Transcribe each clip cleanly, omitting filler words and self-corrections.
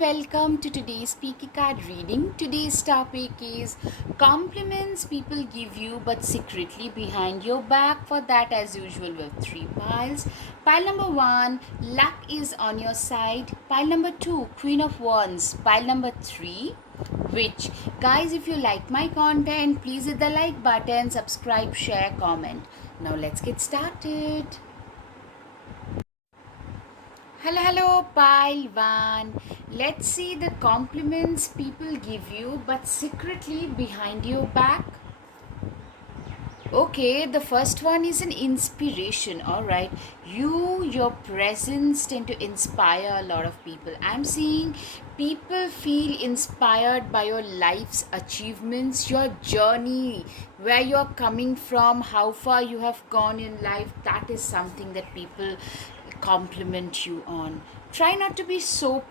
welcome to today's Speaky Card reading. Today's topic is compliments people give you but secretly behind your back. For that, as usual, we have three piles. Pile number one, luck is on your side. Pile number two, Queen of Wands. Pile number three, Witch. Guys, if you like my content, please hit the like button, subscribe, share, comment. Now let's get started. Hello, pile one. Let's see the compliments people give you but secretly behind your back. Okay, the first one is an inspiration. All right, your presence tend to inspire a lot of people. I'm seeing people feel inspired by your life's achievements, your journey, where you're coming from, how far you have gone in life. That is something that people compliment you on. Try not to be so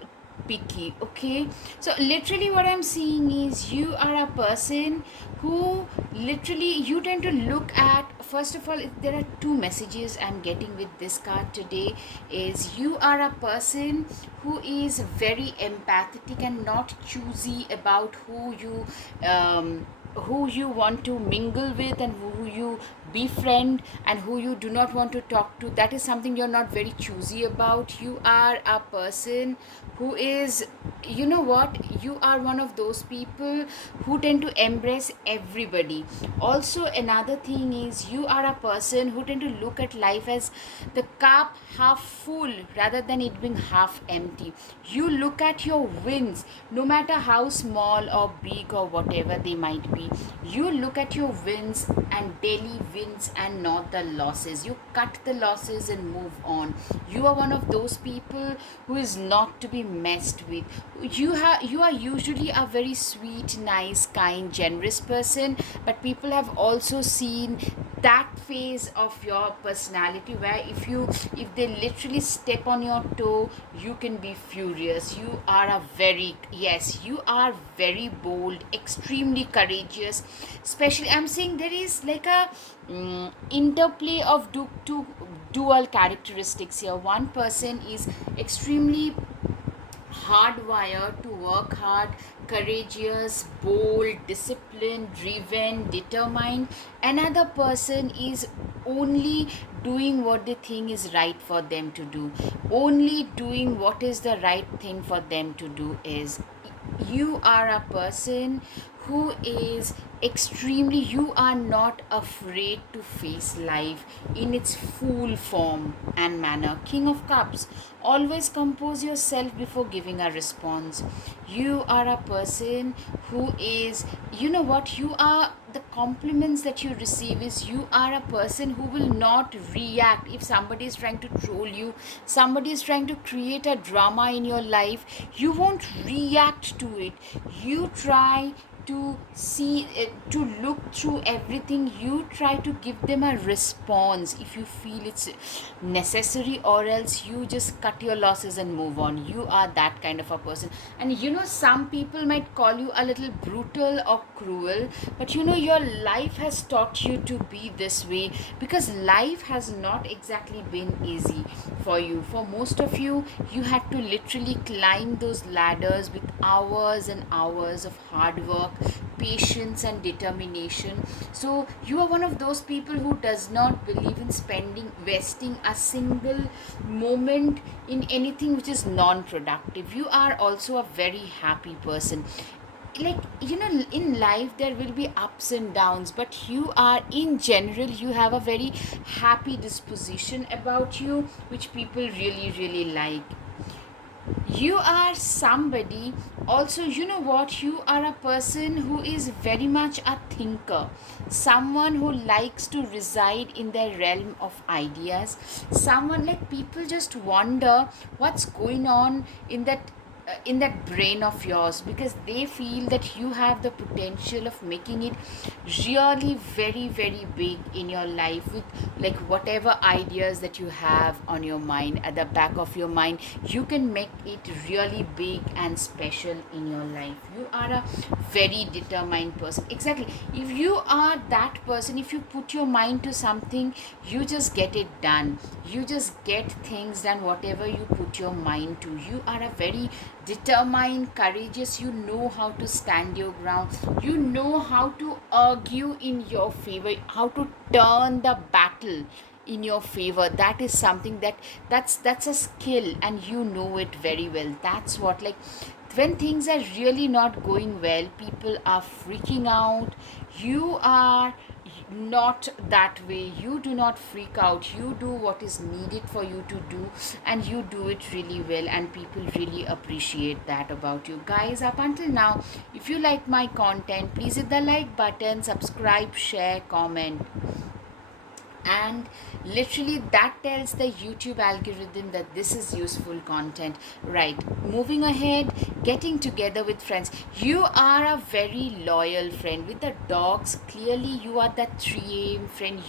picky, okay? So literally what I'm seeing is you are a person who literally you tend to look at. First of all, there are two messages I'm getting with this card today. Is you are a person who is very empathetic and not choosy about who you want to mingle with and who you befriend and who you do not want to talk to. That is something you're not very choosy about. You are a person who is, you know what, you are one of those people who tend to embrace everybody. Also, another thing is you are a person who tend to look at life as the cup half full rather than it being half empty. You look at your wins, no matter how small or big or whatever they might be. You look at your wins and daily wins and not the losses. You cut the losses and move on. You are one of those people who is not to be messed with. You are usually a very sweet, nice, kind, generous person, but people have also seen that phase of your personality where if they literally step on your toe, you can be furious. You are you are very bold, extremely courageous. Especially, I'm saying there is like a interplay of two dual characteristics here. One person is extremely hardwired to work hard, courageous, bold, disciplined, driven, determined. Another person is only doing what they think is right for them to do. Only doing what is the right thing for them to do is. You are a person who is extremely, you are not afraid to face life in its full form and manner. King of Cups, always compose yourself before giving a response. You are a person who is, you know what, you are, the compliments that you receive is you are a person who will not react if somebody is trying to troll you, somebody is trying to create a drama in your life. You won't react to it. You try to see it, to look through everything. You try to give them a response if you feel it's necessary, or else you just cut your losses and move on. You are that kind of a person. And you know, some people might call you a little brutal or cruel, but you know, your life has taught you to be this way because life has not exactly been easy for you. For most of you, you had to literally climb those ladders with hours and hours of hard work, patience and determination. So you are one of those people who does not believe in wasting a single moment in anything which is non-productive. You are also a very happy person. Like, you know, in life there will be ups and downs, but you are, in general, you have a very happy disposition about you, which people really like. You are somebody also, you know what, you are a person who is very much a thinker, someone who likes to reside in the realm of ideas, someone like people just wonder what's going on in that brain of yours, because they feel that you have the potential of making it really very big in your life with like whatever ideas that you have on your mind, at the back of your mind. You can make it really big and special in your life. You are a very determined person. Exactly, if you are that person, if you put your mind to something, you just get it done. You just get things done, whatever you put your mind to. You are a very determined, courageous. You know how to stand your ground. You know how to argue in your favor, how to turn the battle in your favor. That is something that's a skill, and you know it very well. That's what, like, when things are really not going well, people are freaking out. You are not that way. You do not freak out. You do what is needed for you to do, and you do it really well, and people really appreciate that about you. Guys, up until now, if you like my content, please hit the like button, subscribe, share, comment, and literally that tells the YouTube algorithm that this is useful content. Right, moving ahead, getting together with friends. You are a very loyal friend with the dogs. Clearly you are that 3 a.m. friend.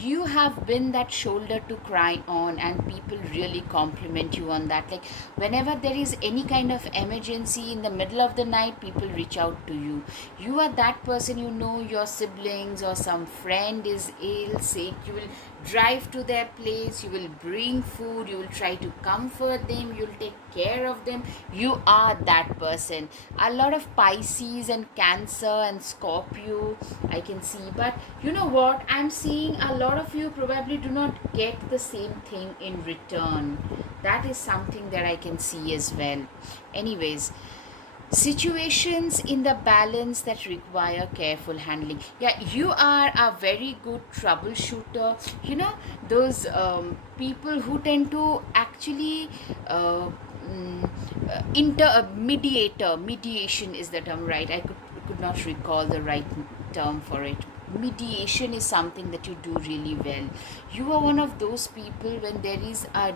You have been that shoulder to cry on, and people really compliment you on that. Like, whenever there is any kind of emergency in the middle of the night, people reach out to you. You are that person. You know your siblings or some friend is ill, sick, you will drive to their place, you will bring food, you will try to comfort them, you'll take care of them. You are that person. A lot of Pisces and Cancer and Scorpio I can see, but you know what, I'm seeing a lot of you probably do not get the same thing in return. That is something that I can see as well. Anyways, situations in the balance that require careful handling. Yeah, you are a very good troubleshooter. You know, those people who tend to actually uh, mediation is the term, right? I could not recall the right term for it. Mediation is something that you do really well. You are one of those people, when there is a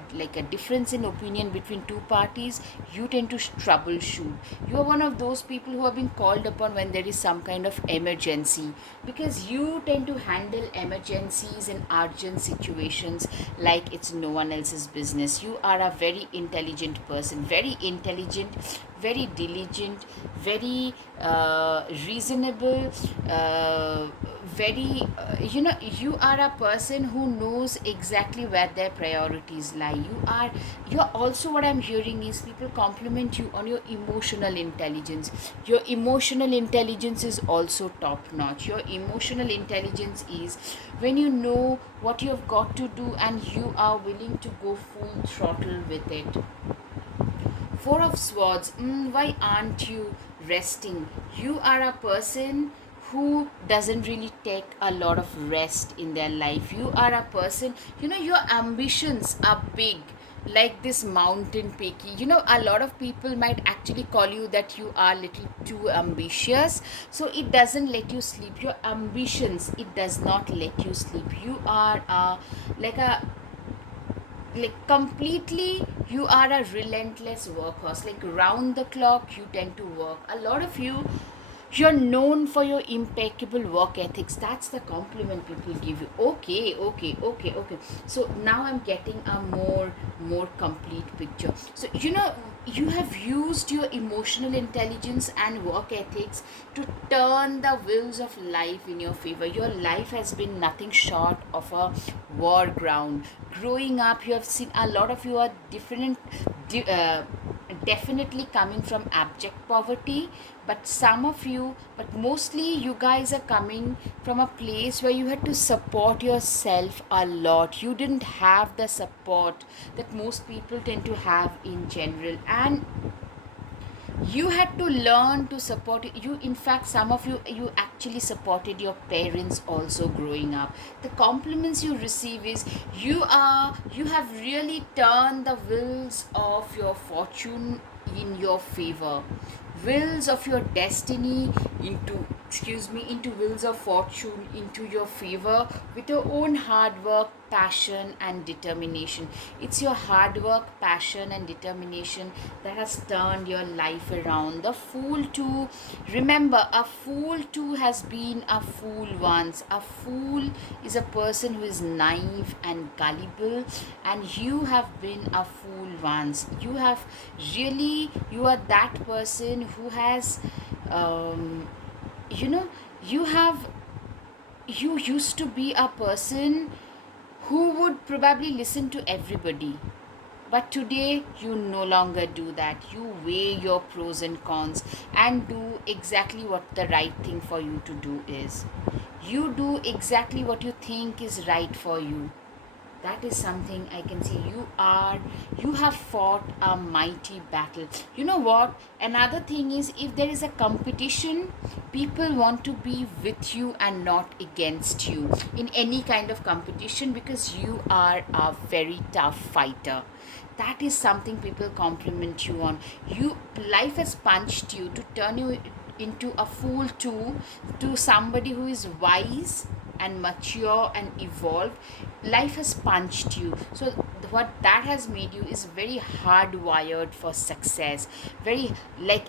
difference in opinion between two parties, you tend to troubleshoot. You are one of those people who have been called upon when there is some kind of emergency, because you tend to handle emergencies and urgent situations like it's no one else's business. You are a very intelligent person, very intelligent, very diligent, very reasonable, very you are a person who knows exactly where their priorities lie. You're also, what I'm hearing is, people compliment you on your emotional intelligence. Your emotional intelligence is also top notch. Your emotional intelligence is when you know what you have got to do and you are willing to go full throttle with it. Four of Swords. Why aren't you resting? You are a person who doesn't really take a lot of rest in their life. You are a person, your ambitions are big, like this mountain peaky. A lot of people might actually call you that you are little too ambitious, so it doesn't let you sleep. Your ambitions, it does not let you sleep. You are like a like completely, you are a relentless workhorse. Like, round the clock you tend to work. A lot of you're known for your impeccable work ethics. That's the compliment people give you. Okay. So now I'm getting a more complete picture. So you have used your emotional intelligence and work ethics to turn the wheels of life in your favor. Your life has been nothing short of a war ground. Growing up, you have seen a lot of you are different, definitely coming from abject poverty, but some of you, but mostly you guys are coming from a place where you had to support yourself a lot. You didn't have the support that most people tend to have in general, and you had to learn to support you. In fact, some of you actually supported your parents also growing up. The compliments you receive is, you have really turned the wheels of your fortune in your favor, wheels of your destiny into wheels of fortune into your favor, with your own hard work, passion and determination. It's your hard work, passion and determination that has turned your life around. The fool too, remember, a fool too has been a fool once. A fool is a person who is naive and gullible, and you have been a fool once. You are that person who has you know you used to be a person who would probably listen to everybody. But today you no longer do that. You weigh your pros and cons and do exactly what the right thing for you to do is. You do exactly what you think is right for you. That is something I can see. You have fought a mighty battle. You know what, another thing is, if there is a competition, people want to be with you and not against you in any kind of competition, because you are a very tough fighter. That is something people compliment you on. You Life has punched you to turn you into a fool to somebody who is wise and mature and evolved. Life has punched you, so what that has made you is very hardwired for success. Very, like,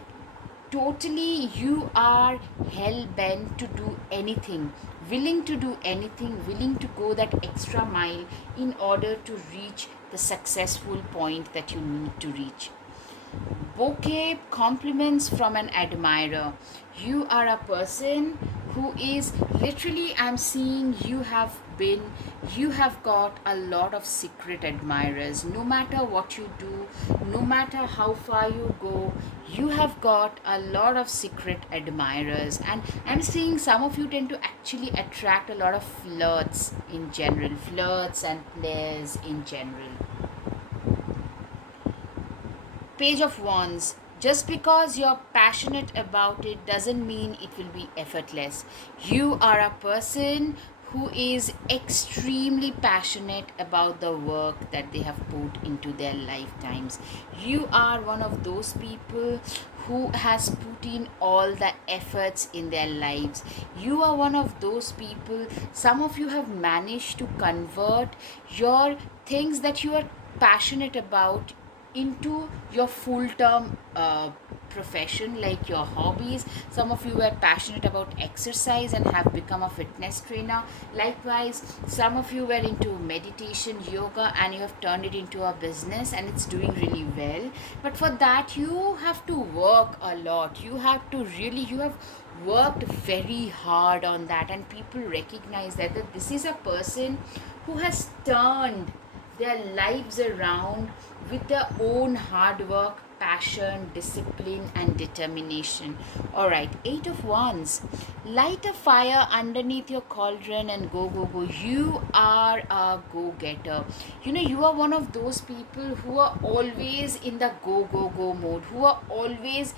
totally you are hell bent to do anything, willing to do anything, willing to go that extra mile in order to reach the successful point that you need to reach. Bouquet compliments from an admirer. You are a person who is literally, I'm seeing you have got a lot of secret admirers. No matter what you do, no matter how far you go, you have got a lot of secret admirers. And I'm seeing some of you tend to actually attract a lot of flirts in general, flirts and players in general. Page of Wands. Just because you're passionate about it doesn't mean it will be effortless. You are a person who is extremely passionate about the work that they have put into their lifetimes. You are one of those people who has put in all the efforts in their lives. You are one of those people, some of you have managed to convert your things that you are passionate about into your full term profession, like your hobbies. Some of you were passionate about exercise and have become a fitness trainer. Likewise, some of you were into meditation, yoga, and you have turned it into a business and it's doing really well. But for that, you have to work a lot. You have worked very hard on that, and people recognize that this is a person who has turned their lives around with their own hard work, passion, discipline, and determination. All right, Eight of Wands. Light a fire underneath your cauldron and go, go, go. You are a go getter. You are one of those people who are always in the go, go, go mode, who are always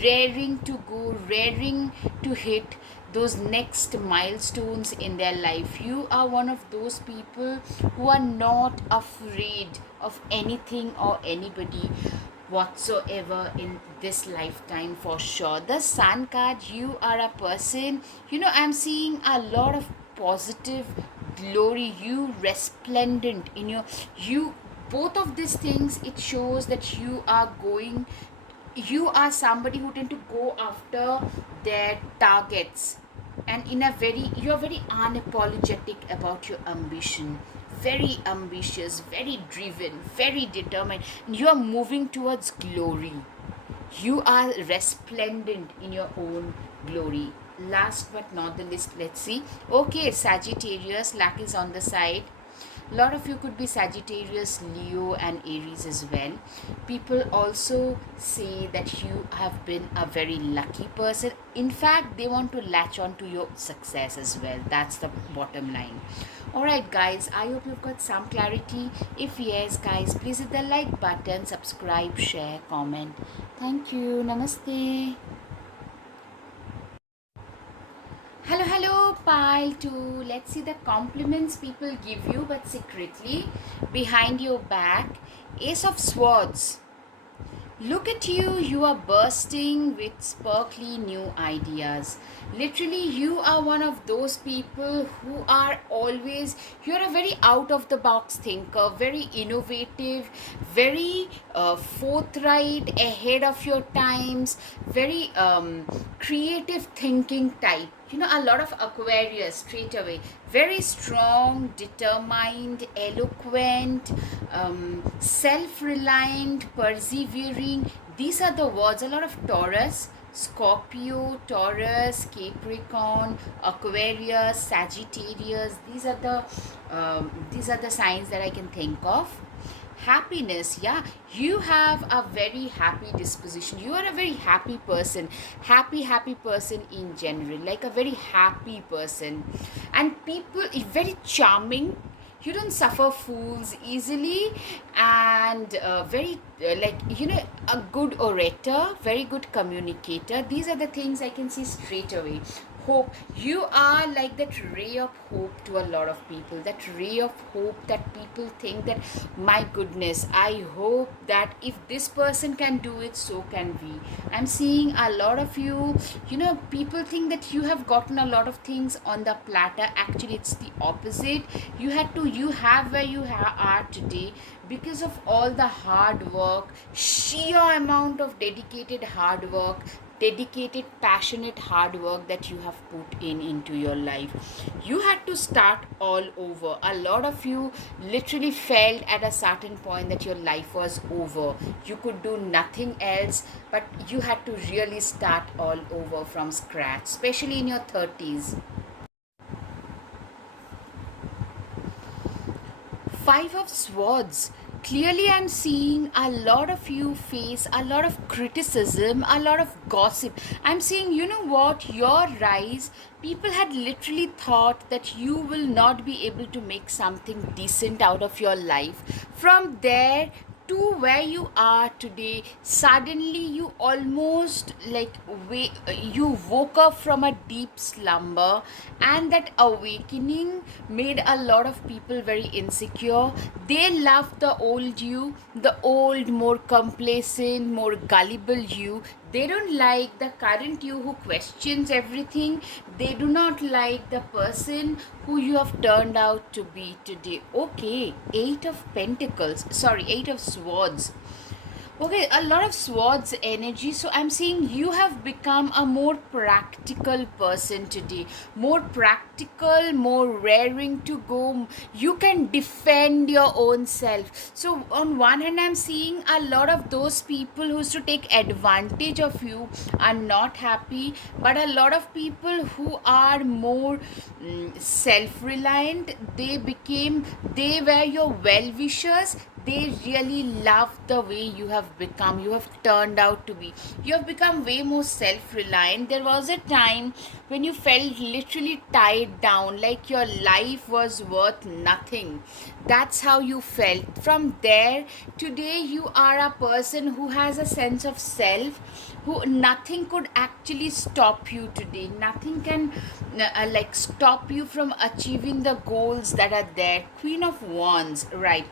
raring to go, raring to hit those next milestones in their life. You are one of those people who are not afraid of anything or anybody whatsoever in this lifetime, for sure. The Sun card, you are a person, I'm seeing a lot of positive glory, you resplendent in you both of these things. It shows that you are somebody who tend to go after their targets, and you're very unapologetic about your ambition, very ambitious, very driven, very determined, and you are moving towards glory. You are resplendent in your own glory. Last but not the least, let's see. Okay, Sagittarius, luck is on the side. A lot of you could be Sagittarius, Leo, and Aries as well. People also say that you have been a very lucky person. In fact, they want to latch on to your success as well. That's the bottom line. Alright, guys, I hope you've got some clarity. If yes, guys, please hit the like button, subscribe, share, comment. Thank you. Namaste. Hello, hello, pile 2. Let's see the compliments people give you, but secretly behind your back. Ace of Swords. Look at you, you are bursting with sparkly new ideas. Literally, you are one of those people who are always, you're a very out of the box thinker, very innovative, very forthright, ahead of your times, very creative thinking type. A lot of Aquarius straight away. Very strong, determined, eloquent, self-reliant, persevering. These are the words. A lot of Taurus, Scorpio, Taurus, Capricorn, Aquarius, Sagittarius. These are the signs that I can think of. Happiness, yeah, you have a very happy disposition, you are a very happy person, happy person in general, like a very happy person, and people is very charming. You don't suffer fools easily, and very like, a good orator, very good communicator. These are the things I can see straight away. Hope, you are like that ray of hope to a lot of people, that ray of hope that people think that, my goodness, I hope that if this person can do it, so can we. I'm seeing a lot of you, people think that you have gotten a lot of things on the platter. Actually, it's the opposite. You have where you are today because of all the hard work, sheer amount of dedicated hard work, dedicated, passionate hard work that you have put in into your life. You had to start all over. A lot of you literally felt at a certain point that your life was over, you could do nothing else, but you had to really start all over from scratch, especially in your 30s. Five of Swords. Clearly, I'm seeing a lot of you face a lot of criticism, a lot of gossip. I'm seeing, you know what, your rise, people had literally thought that you will not be able to make something decent out of your life. From there to where you are today, suddenly you almost like you woke up from a deep slumber, and that awakening made a lot of people very insecure. They loved the old you, the old, more complacent, more gullible you. They don't like the current you who questions everything. They do not like the person who you have turned out to be today. Okay, Eight of Pentacles, sorry, Eight of Swords. Okay, a lot of swords energy. So I'm seeing you have become a more practical person today. More practical, more raring to go. You can defend your own self. So on one hand, I'm seeing a lot of those people who used to take advantage of you are not happy. But a lot of people who are more self-reliant, they were your well-wishers. They really love the way you have become, you have turned out to be. You have become way more self-reliant. There was a time when you felt literally tied down, like your life was worth nothing. That's how you felt. From there, today you are a person who has a sense of self, who nothing could actually stop you today. Nothing can like stop you from achieving the goals that are there. Queen of Wands, right?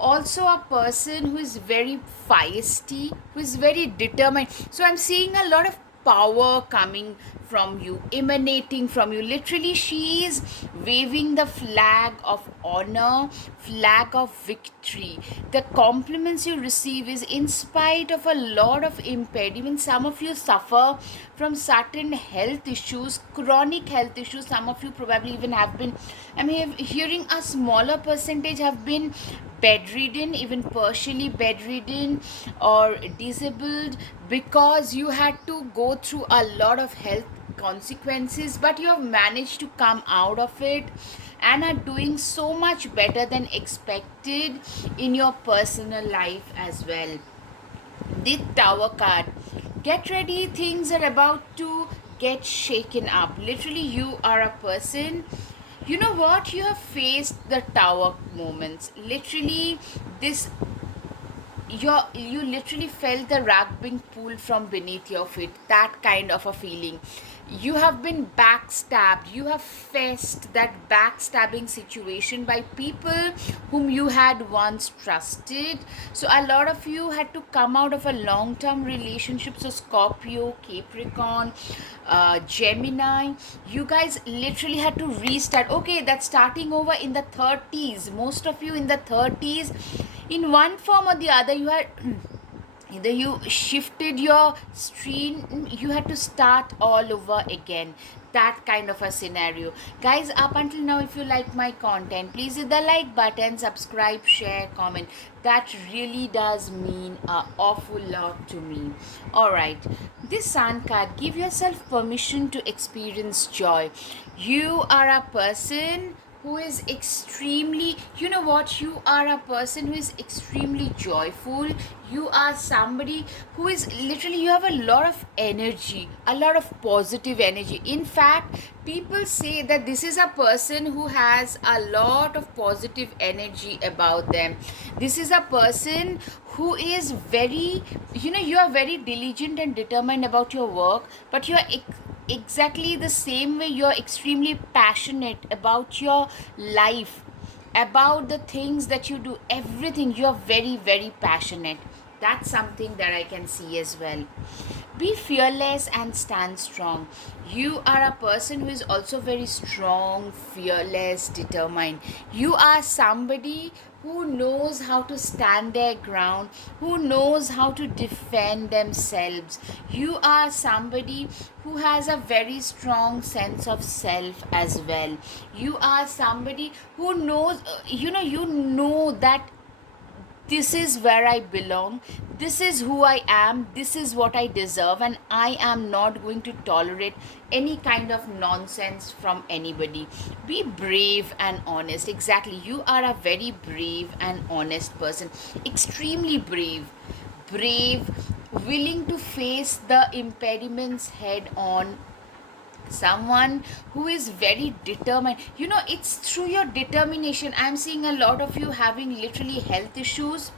Also a person who is very feisty, who is very determined. So I'm seeing a lot of power coming from you, emanating from you. Literally, she is waving the flag of honor, flag of victory. The compliments you receive is in spite of a lot of impediments. Some of you suffer from certain health issues, chronic health issues. Some of you probably even have been, I'm hearing a smaller percentage have been bedridden, even partially bedridden or disabled, because you had to go through a lot of health consequences, but you have managed to come out of it and are doing so much better than expected in your personal life as well. The Tower card. Get ready, things are about to get shaken up. Literally, you are a person. You know what? You have faced the Tower moments. Literally, this you literally felt the rug being pulled from beneath your feet, that kind of a feeling. You have been backstabbed, you have faced that backstabbing situation by people whom you had once trusted. So a lot of you had to come out of a long term relationship. So Scorpio, Capricorn, Gemini, you guys literally had to restart. Okay, that's starting over in the 30s. Most of you in the 30s, in one form or the other, you had either you shifted your stream, you had to start all over again. That kind of a scenario. Guys, up until now, if you like my content, please hit the like button, subscribe, share, comment. That really does mean an awful lot to me. Alright, this Sun card, give yourself permission to experience joy. You are a person who is extremely, you know what, you are a person who is extremely joyful. You are somebody who is literally, you have a lot of energy, a lot of positive energy. In fact, people say that this is a person who has a lot of positive energy about them. This is a person who is very, you know, you are very diligent and determined about your work, but you are exactly the same way you're extremely passionate about your life, about the things that you do, everything. You're very, very passionate. That's something that I can see as well. Be fearless and stand strong. You are a person who is also very strong, fearless, determined. You are somebody who knows how to stand their ground, who knows how to defend themselves. You are somebody who has a very strong sense of self as well. You are somebody who knows, you know that this is where I belong, this is who I am, this is what I deserve, and I am not going to tolerate any kind of nonsense from anybody. Be brave and honest. Exactly, you are a very brave and honest person, extremely brave. Brave, willing to face the impediments head on, someone who is very determined. It's through your determination. I'm seeing a lot of you having literally health issues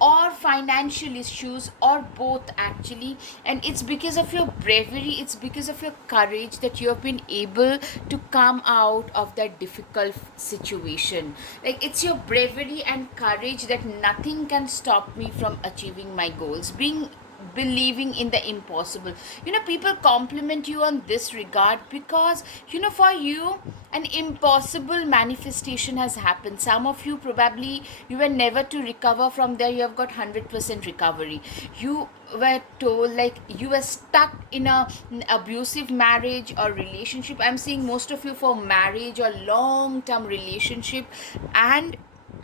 or financial issues, or both actually, and it's because of your bravery, it's because of your courage that you have been able to come out of that difficult situation. Like, it's your bravery and courage that nothing can stop me from achieving my goals, being believing in the impossible. People compliment you on this regard because, for you, an impossible manifestation has happened. Some of you, probably, you were never to recover from there, you have got 100% recovery. You were told, like, you were stuck in an abusive marriage or relationship. I'm seeing most of you for marriage or long term relationship, and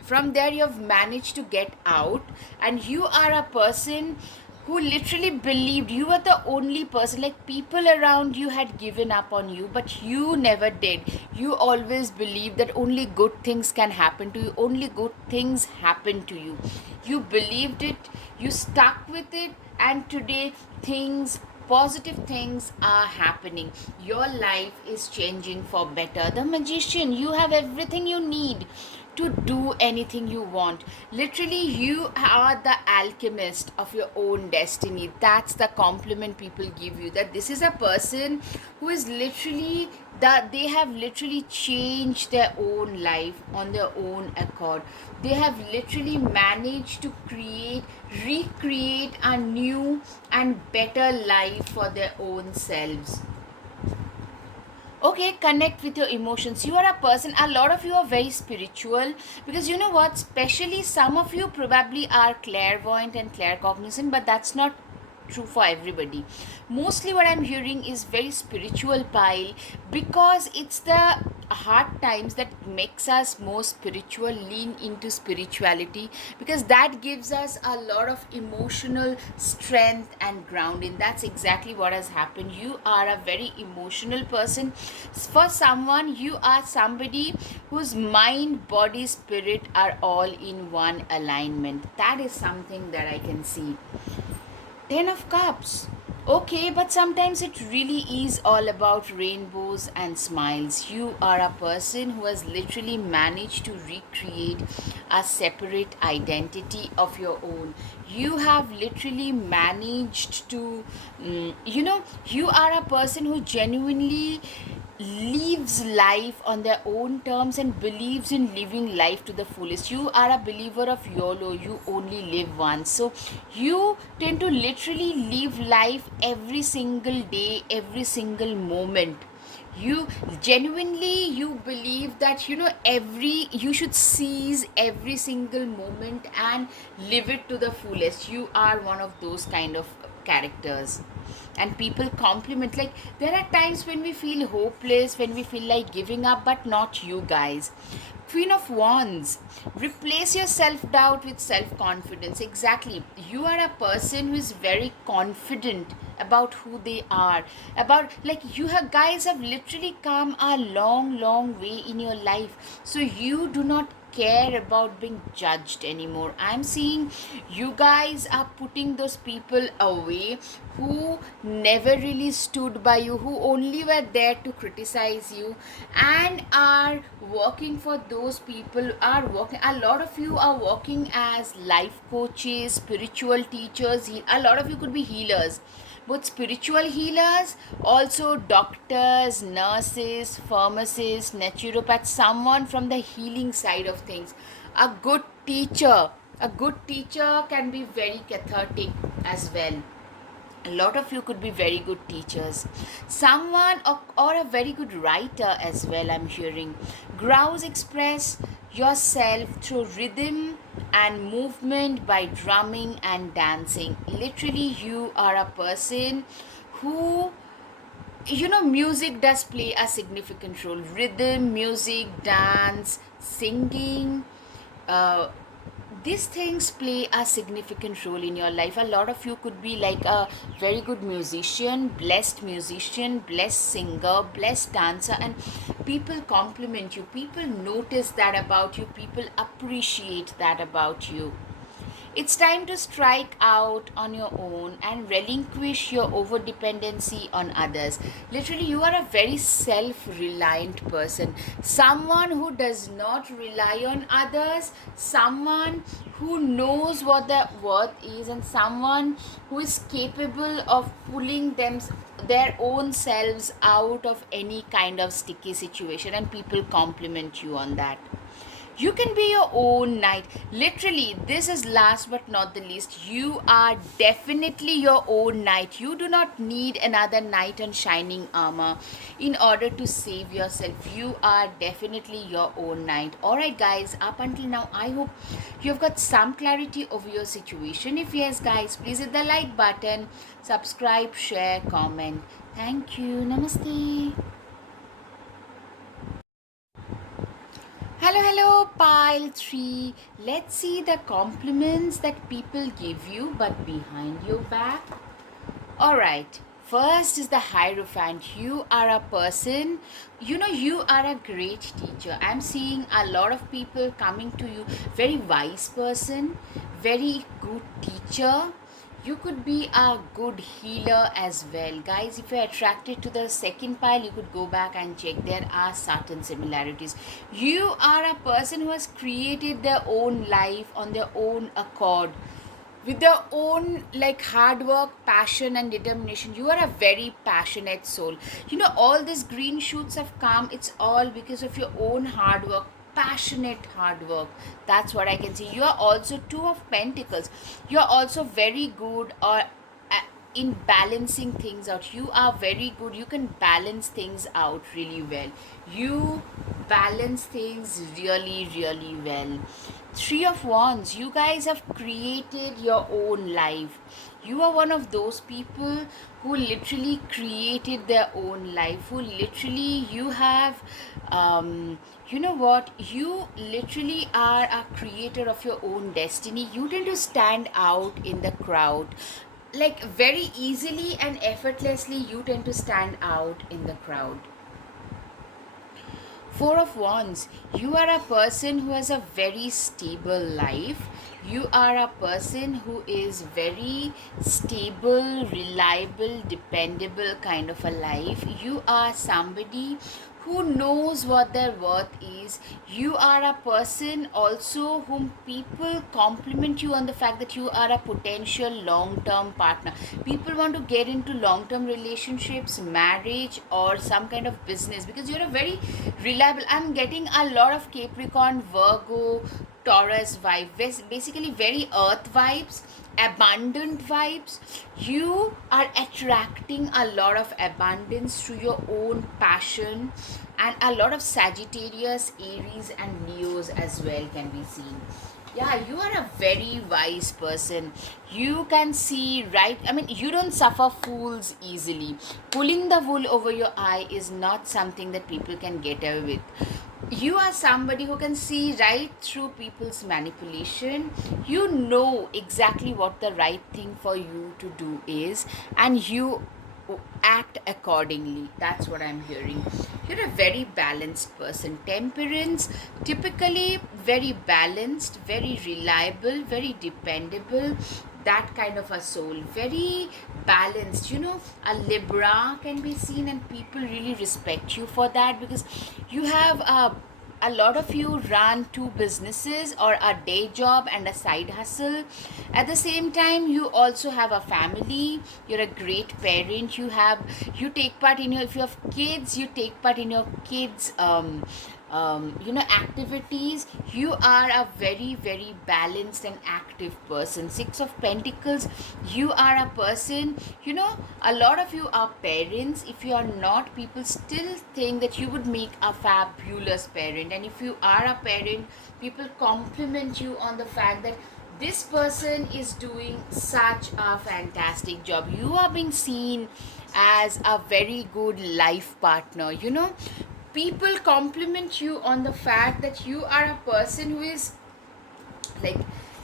from there you have managed to get out, and you are a person who literally believed you were the only person. Like, people around you had given up on you, but you never did. You always believed that only good things can happen to you, only good things happen to you. You believed it, you stuck with it, and today things, positive things are happening. Your life is changing for better. The magician, you have everything you need to do anything you want. Literally, you are the alchemist of your own destiny. That's the compliment people give you, that this is a person who is literally, that they have literally changed their own life on their own accord. They have literally managed to recreate a new and better life for their own selves. Okay, connect with your emotions. You are a person, a lot of you are very spiritual, because you know what, especially some of you probably are clairvoyant and claircognizant, but that's not true for everybody. Mostly what I'm hearing is very spiritual pile, because it's the hard times that makes us more spiritual, lean into spirituality, because that gives us a lot of emotional strength and grounding. That's exactly what has happened. You are a very emotional person. For someone, you are somebody whose mind, body, spirit are all in one alignment. That is something that I can see. 10 of Cups. Okay, but sometimes it really is all about rainbows and smiles. You are a person who has literally managed to recreate a separate identity of your own. You have literally managed to, you are a person who genuinely lives life on their own terms and believes in living life to the fullest. You are a believer of YOLO, you only live once. So you tend to literally live life every single day, every single moment. You genuinely, you believe that, you should seize every single moment and live it to the fullest. You are one of those kind of characters, and people compliment. Like, there are times when we feel hopeless, when we feel like giving up, but not you guys. Queen of Wands, replace your self doubt with self confidence. Exactly, you are a person who is very confident about who they are, about like you have guys have literally come a long way in your life, so you do not care about being judged anymore. I'm seeing you guys are putting those people away who never really stood by you, who only were there to criticize you, and are working for those people, are working, a lot of you are working as life coaches, spiritual teachers, a lot of you could be healers, both spiritual healers, also doctors, nurses, pharmacists, naturopaths, someone from the healing side of things. A good teacher, a good teacher can be very cathartic as well. A lot of you could be very good teachers, someone or a very good writer as well. I'm hearing grouse express yourself through rhythm and movement by drumming and dancing. Literally you are a person who, music does play a significant role. Rhythm, music, dance, singing, uh, these things play a significant role in your life. A lot of you could be like a very good musician, blessed singer, blessed dancer, and people compliment you, people notice that about you, people appreciate that about you. It's time to strike out on your own and relinquish your over dependency on others. Literally, you are a very self reliant person. Someone who does not rely on others, someone who knows what their worth is, and someone who is capable of pulling their own selves out of any kind of sticky situation, and people compliment you on that. You can be your own knight. Literally, this is last but not the least. You are definitely your own knight. You do not need another knight in shining armor in order to save yourself. You are definitely your own knight. Alright, guys, up until now, I hope you've got some clarity over your situation. If yes, guys, please hit the like button, subscribe, share, comment. Thank you. Namaste. Hello, pile 3. Let's see the compliments that people give you but behind your back. Alright, first is the Hierophant. You are a person, you are a great teacher. I'm seeing a lot of people coming to you, very wise person, very good teacher. You could be a good healer as well. Guys, if you're attracted to the second pile, you could go back and check. There are certain similarities. You are a person who has created their own life on their own accord, with their own like hard work, passion, and determination. You are a very passionate soul. All these green shoots have come, it's all because of your own hard work, passionate hard work. That's what I can see. You are also two of pentacles. You are also very good or in balancing things out. You are very good, you can balance things out really well. You balance things really well. Three of Wands, you guys have created your own life. You are one of those people who literally created their own life, who literally you have you know what, you literally are a creator of your own destiny. You tend to stand out in the crowd, like very easily and effortlessly. You tend to stand out in the crowd. Four of Wands, you are a person who has a very stable life. You are a person who is very stable, reliable, dependable kind of a life. You are somebody who knows what their worth is. You are a person also whom people compliment you on the fact that you are a potential long-term partner. People want to get into long-term relationships, marriage, or some kind of business because you're a very reliable. I'm getting a lot of Capricorn, Virgo, Taurus vibe, basically very earth vibes, abundant vibes. You are attracting a lot of abundance through your own passion, and a lot of Sagittarius, Aries, and Leos as well can be seen. Yeah, you are a very wise person. You can see right. I mean, you don't suffer fools easily. Pulling the wool over your eye is not something that people can get away with. You are somebody who can see right through people's manipulation. You know exactly what the right thing for you to do is, and you act accordingly. That's what I'm hearing. You're a very balanced person. Temperance, typically very balanced, very reliable, very dependable, that kind of a soul, very balanced. A Libra can be seen, and people really respect you for that, because you have a lot of you run two businesses or a day job and a side hustle. At the same time, you also have a family. You're a great parent. You take part in your, if you have kids, you take part in your kids activities. You are a very, very balanced and active person. Six of Pentacles, you are a person, a lot of you are parents. If you are not, people still think that you would make a fabulous parent. And if you are a parent, people compliment you on the fact that this person is doing such a fantastic job. You are being seen as a very good life partner. People compliment you on the fact that you are a person who is like,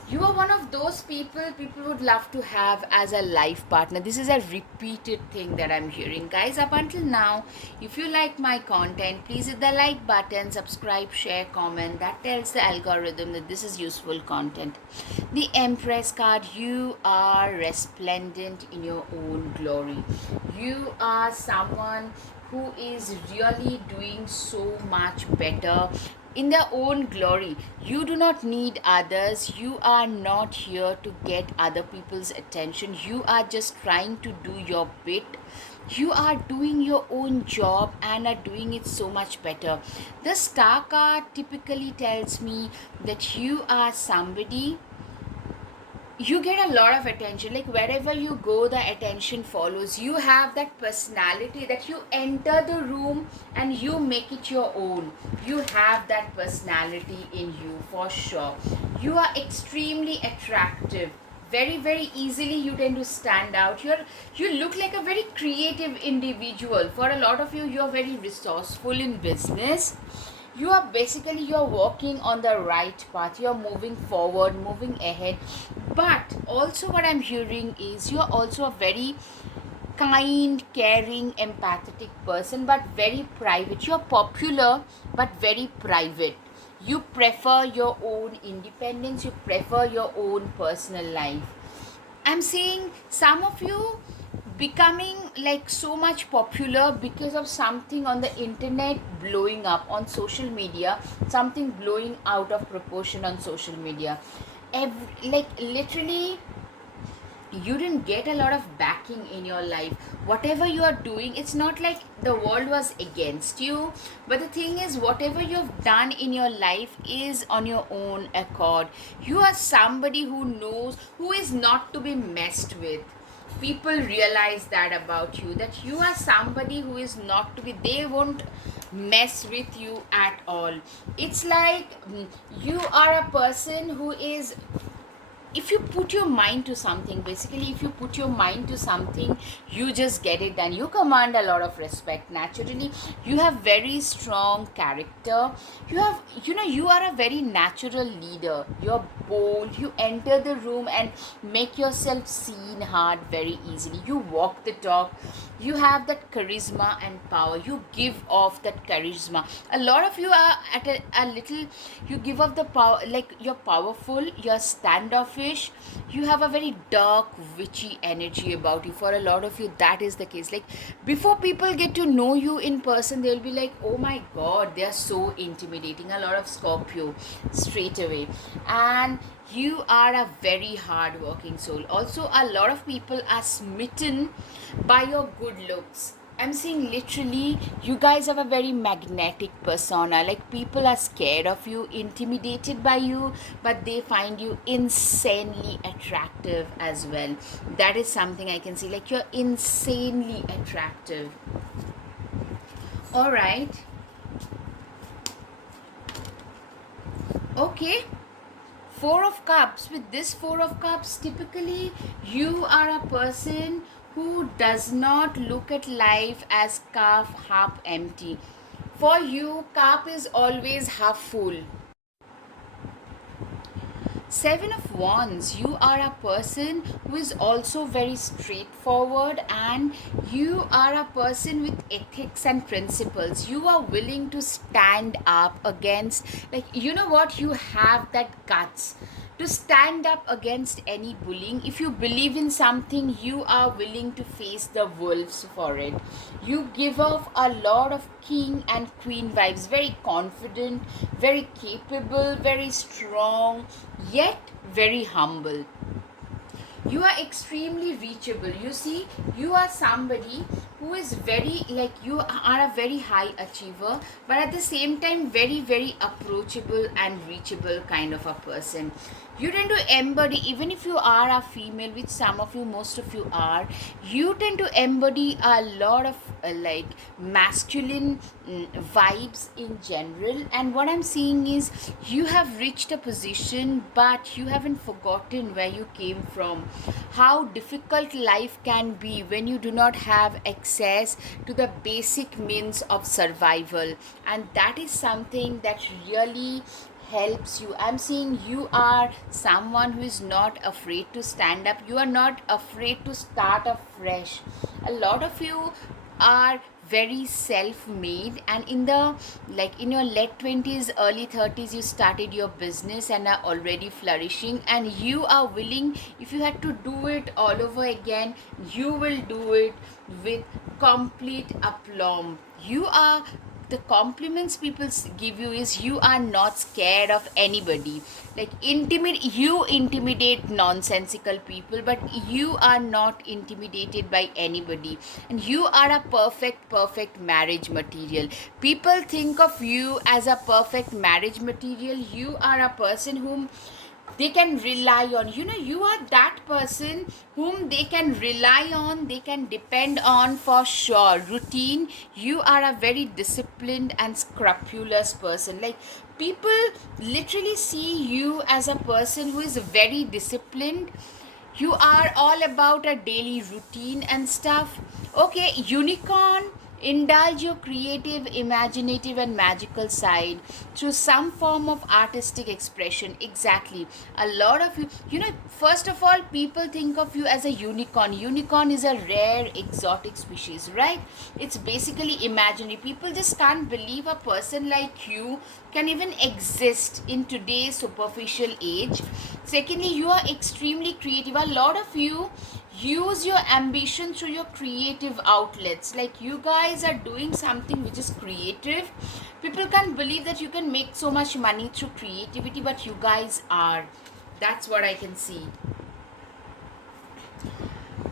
you are one of those people would love to have as a life partner. This is a repeated thing that I'm hearing, guys. Up until now, if you like my content, please hit the like button, subscribe, share, comment. That tells the algorithm that this is useful content. The Empress card, you are resplendent in your own glory. You are someone who is really doing so much better in their own glory. You do not need others. You are not here to get other people's attention. You are just trying to do your bit. You are doing your own job and are doing it so much better. The Star card typically tells me that you are somebody, you get a lot of attention. Like, wherever you go, the attention follows. You have that personality that you enter the room and you make it your own. You have that personality in you for sure. You are extremely attractive. Very, very easily you tend to stand out. You look like a very creative individual. For a lot of you, you are very resourceful in business. You're walking on the right path. You're moving forward, moving ahead. But also, what I'm hearing is you're also a very kind, caring, empathetic person, but very private. You're popular but very private. You prefer your own independence. You prefer your own personal life. I'm seeing some of you becoming like so much popular because of something on the internet blowing up on social media, something blowing out of proportion on social media. Like, literally, you didn't get a lot of backing in your life. Whatever you are doing, it's not like the world was against you, but the thing is, whatever you've done in your life is on your own accord. You are somebody who knows who is not to be messed with. People realize that about you, that you are somebody who is not to be, they won't mess with you at all. It's like, you are a person who is, if you put your mind to something, basically, if you put your mind to something, you just get it done. You command a lot of respect naturally. You have very strong character. You are a very natural leader. You're bold. You enter the room and make yourself seen hard very easily. You walk the talk. You have that charisma and power. You give off that charisma. A lot of you are at a little, you give off the power, like, you're powerful, you're standoffish, you have a very dark, witchy energy about you. For a lot of you, that is the case. Like, before people get to know you in person, they'll be like, oh my god, they are so intimidating. A lot of Scorpio straight away. And you are a very hard working soul. Also, a lot of people are smitten by your good looks. I'm seeing, literally, you guys have a very magnetic persona. Like, people are scared of you, intimidated by you, but they find you insanely attractive as well. That is something I can see. Like, you're insanely attractive. Alright. Okay. Four of Cups. With this Four of Cups, typically you are a person who does not look at life as half empty. For you, cup is always half full. Seven of Wands, you are a person who is also very straightforward, and you are a person with ethics and principles. You are willing to stand up against, like, you know what, you have that guts to stand up against any bullying. If you believe in something, you are willing to face the wolves for it. You give off a lot of king and queen vibes, very confident, very capable, very strong, yet very humble. You are extremely reachable. You see, you are somebody who is very, like, you are a very high achiever, but at the same time very very approachable and reachable kind of a person. You tend to embody, even if you are a female, which some of you, most of you are, you tend to embody a lot of like masculine vibes in general. And what I'm seeing is you have reached a position, but you haven't forgotten where you came from, how difficult life can be when you do not have access to the basic means of survival. And that is something that really helps you. I'm seeing you are someone who is not afraid to stand up. You are not afraid to start afresh. A lot of you are very self-made, and in the, like, in your late 20s, early 30s, you started your business and are already flourishing, and you are willing, if you had to do it all over again, you will do it with complete aplomb. You are, the compliments people give you is you are not scared of anybody. Like, you intimidate nonsensical people, but you are not intimidated by anybody. And you are a perfect marriage material. People think of you as a perfect marriage material. You are a person whom they can rely on. You know, you are that person whom they can rely on, they can depend on for sure. Routine, you are a very disciplined and scrupulous person. Like, people literally see you as a person who is very disciplined. You are all about a daily routine and stuff. Okay, unicorn, indulge your creative, imaginative, and magical side through some form of artistic expression. Exactly. A lot of you, you know, first of all, people think of you as a unicorn. Unicorn is a rare exotic species, right? It's basically imaginary. People just can't believe a person like you can even exist in today's superficial age. Secondly, you are extremely creative. A lot of you use your ambition through your creative outlets. Like, you guys are doing something which is creative. People can't believe that you can make so much money through creativity, but you guys are. That's what I can see.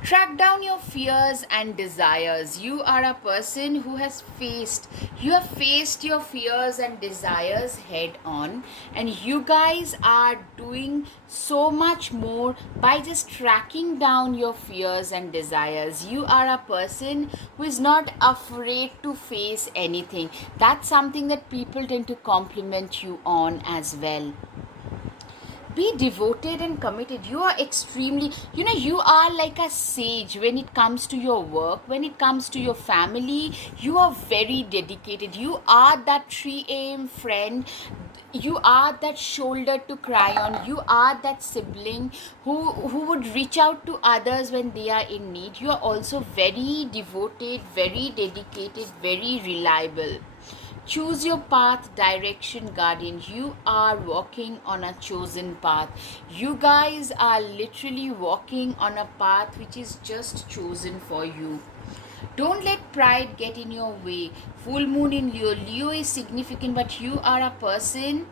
Track down your fears and desires. You are a person who has faced, you have faced your fears and desires head on, and you guys are doing so much more by just tracking down your fears and desires. You are a person who is not afraid to face anything. That's something that people tend to compliment you on as well. Be devoted and committed. You are extremely, you know, you are like a sage when it comes to your work, when it comes to your family. You are very dedicated. You are that 3 a.m. friend. You are that shoulder to cry on. You are that sibling who would reach out to others when they are in need. You are also very devoted, very dedicated, very reliable. Choose your path, direction, guardian. You are walking on a chosen path. You guys are literally walking on a path which is just chosen for you. Don't let pride get in your way. Full moon in Leo. Leo is significant, but you are a person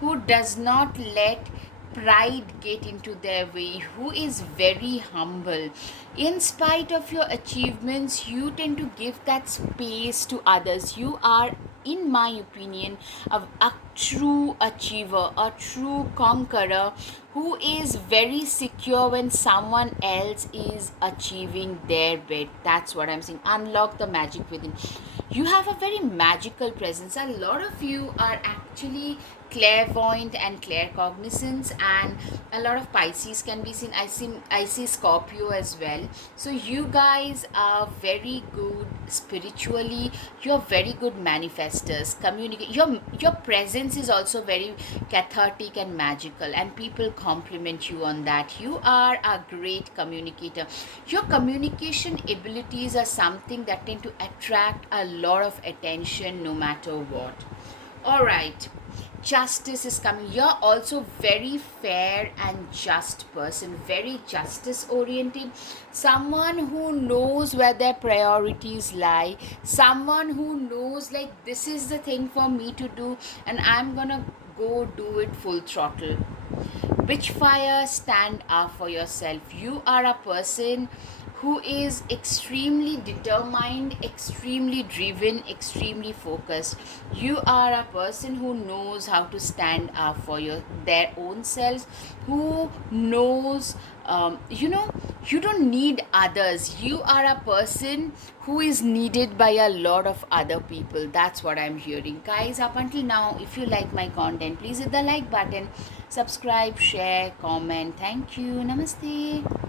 who does not let pride get into their way, who is very humble. In spite of your achievements, you tend to give that space to others. You are, in my opinion, a true achiever, a true conqueror who is very secure when someone else is achieving their bit. That's what I'm saying. Unlock the magic within. You have a very magical presence. A lot of you are actually clairvoyant and claircognizance, and a lot of Pisces can be seen. I see Scorpio as well. So you guys are very good spiritually. You're very good manifestors, communicate. Your presence is also very cathartic and magical, and people compliment you on that. You are a great communicator. Your communication abilities are something that tend to attract a lot of attention no matter what. All right, justice is coming. You're also very fair and just person, very justice oriented, someone who knows where their priorities lie, someone who knows like this is the thing for me to do and I'm gonna go do it full throttle. Witchfire, stand up for yourself. You are a person who is extremely determined, extremely driven, extremely focused. You are a person who knows how to stand up for their own selves, who knows, you don't need others. You are a person who is needed by a lot of other people. That's what I'm hearing. Guys, up until now, if you like my content, please hit the like button, subscribe, share, comment. Thank you. Namaste.